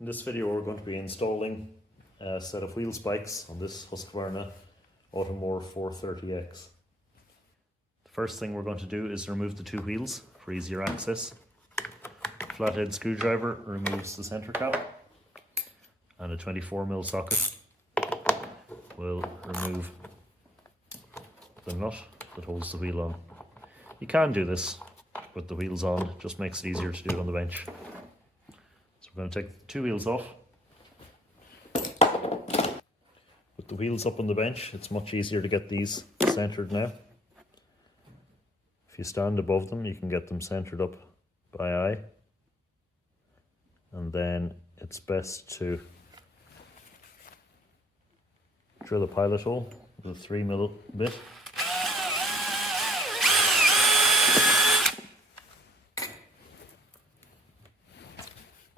In this video we're going to be installing a set of wheel spikes on this Husqvarna Automower 430X. The first thing we're going to do is remove the two wheels for easier access. Flathead screwdriver removes the center cap, and a 24mm socket will remove the nut that holds the wheel on. You can do this with the wheels on, it just makes it easier to do it on the bench. So we're going to take the two wheels off. With the wheels up on the bench, it's much easier to get these centered now. If you stand above them, you can get them centered up by eye. And then it's best to drill a pilot hole with a 3mm bit.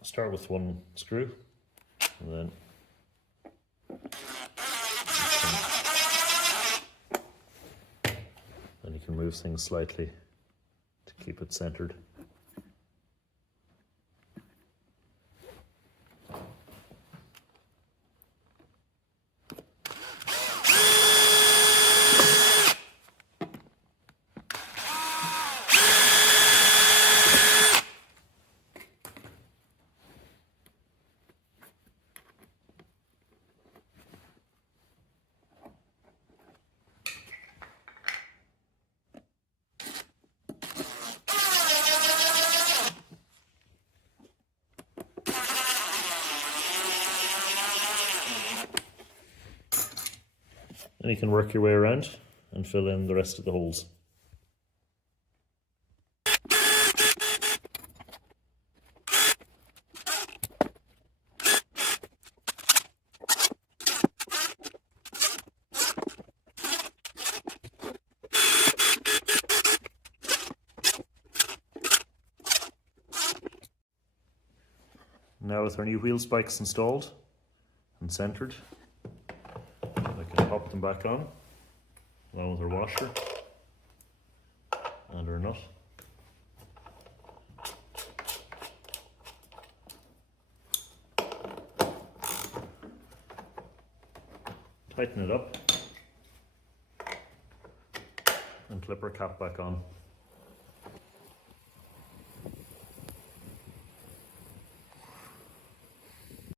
Start with one screw, and then you can move things slightly to keep it centered. Then you can work your way around and fill in the rest of the holes. Now with our new wheel spikes installed and centered, pop them back on, along with our washer and our nut. Tighten it up and clip our cap back on.